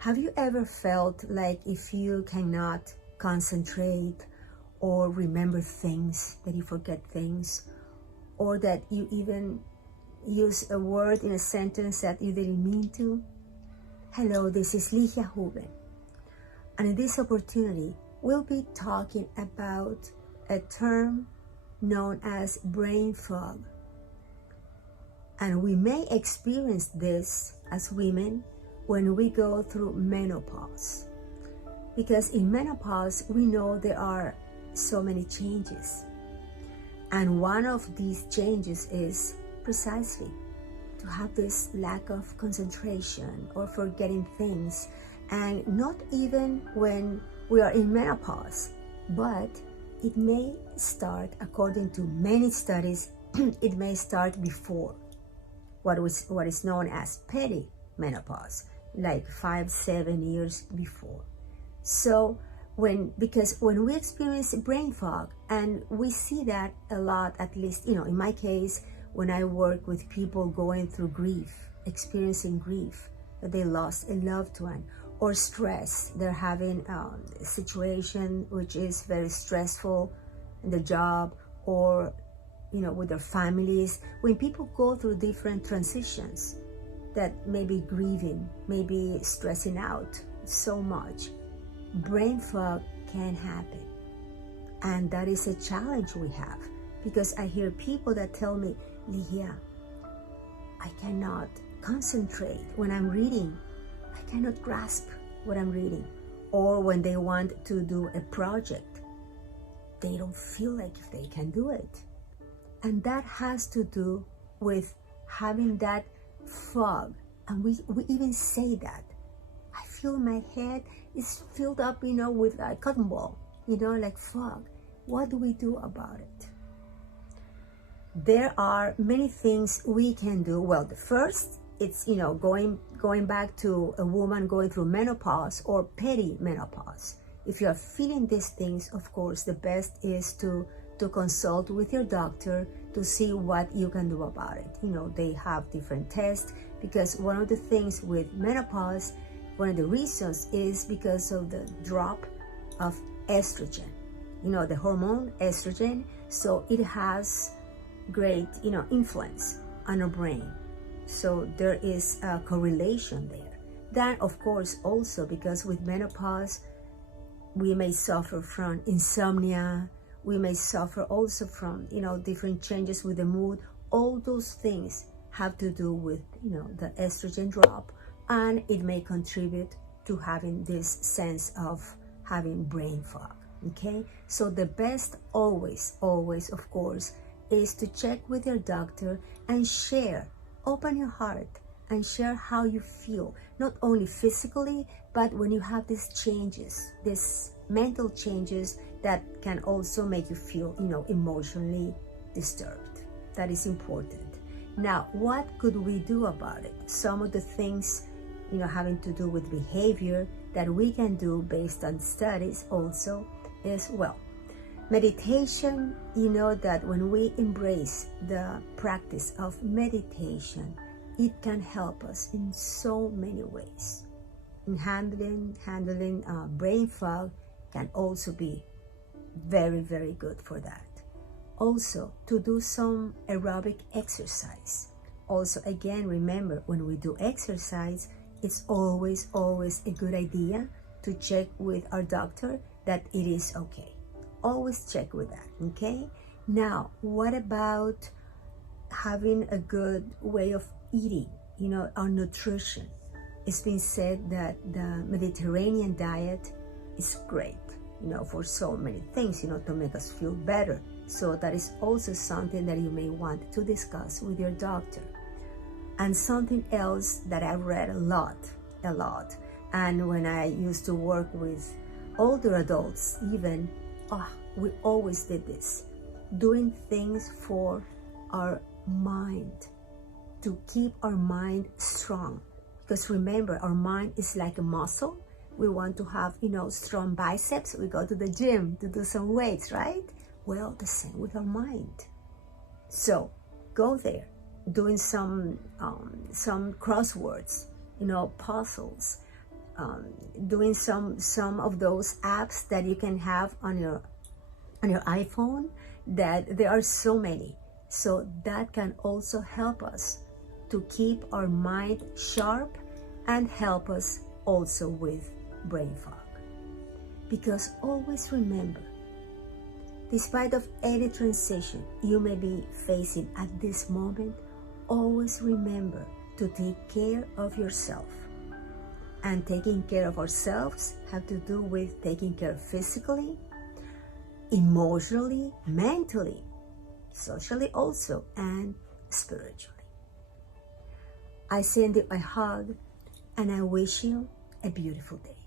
Have you ever felt like if you cannot concentrate or remember things, that you forget things, or that you even use a word in a sentence that you didn't mean to? Hello, this is Ligia Houben, and in this opportunity, we'll be talking about a term known as brain fog. And we may experience this as women when we go through menopause. Because in menopause, we know there are so many changes. And one of these changes is precisely to have this lack of concentration or forgetting things. And not even when we are in menopause, but it may start, according to many studies, it may start before what is known as perimenopause, like 5-7 years before. So because when we experience brain fog, and we see that a lot, at least, in my case, when I work with people going through grief, experiencing grief, that they lost a loved one, or stress, they're having a situation which is very stressful in the job, or with their families. When people go through different transitions, that maybe grieving, maybe stressing out so much, brain fog can happen. And that is a challenge we have, because I hear people that tell me, Ligia, I cannot concentrate when I'm reading. I cannot grasp what I'm reading. Or when they want to do a project, they don't feel like if they can do it. And that has to do with having that fog. And we even say that. I feel my head is filled up, with a cotton ball, like fog. What do we do about it? There are many things we can do. Well, the first, it's, going back to a woman going through menopause or perimenopause. If you are feeling these things, of course, the best is to consult with your doctor to see what you can do about it. They have different tests, because one of the things with menopause, one of the reasons is because of the drop of estrogen, the hormone estrogen. So it has great, influence on our brain. So there is a correlation there. Then, of course, also because with menopause, we may suffer from insomnia. We may suffer also from, different changes with the mood. All those things have to do with, the estrogen drop, and it may contribute to having this sense of having brain fog, okay? So the best always, of course, is to check with your doctor and share, open your heart and share how you feel, not only physically, but when you have these changes, these mental changes that can also make you feel, emotionally disturbed. That is important. Now, what could we do about it? Some of the things, having to do with behavior that we can do based on studies also is, well, meditation. That when we embrace the practice of meditation, it can help us in so many ways. In handling brain fog can also be very, very good for that. Also, to do some aerobic exercise. Also, again, remember, when we do exercise, it's always a good idea to check with our doctor that it is okay. Always check with that, okay? Now, what about having a good way of eating, our nutrition? It's been said that the Mediterranean diet is great, for so many things, to make us feel better. So that is also something that you may want to discuss with your doctor. And something else that I've read a lot, and when I used to work with older adults even, we always did this, doing things for our mind, to keep our mind strong. Because remember, our mind is like a muscle. We want to have, strong biceps. We go to the gym to do some weights, right? Well, the same with our mind. So go there, doing some crosswords, puzzles, doing some of those apps that you can have on your iPhone, that there are so many. So that can also help us to keep our mind sharp and help us also with brain fog. Because always remember, despite of any transition you may be facing at this moment, always remember to take care of yourself. And taking care of ourselves have to do with taking care physically, emotionally, mentally, socially also, and spiritually. I send you a hug and I wish you a beautiful day.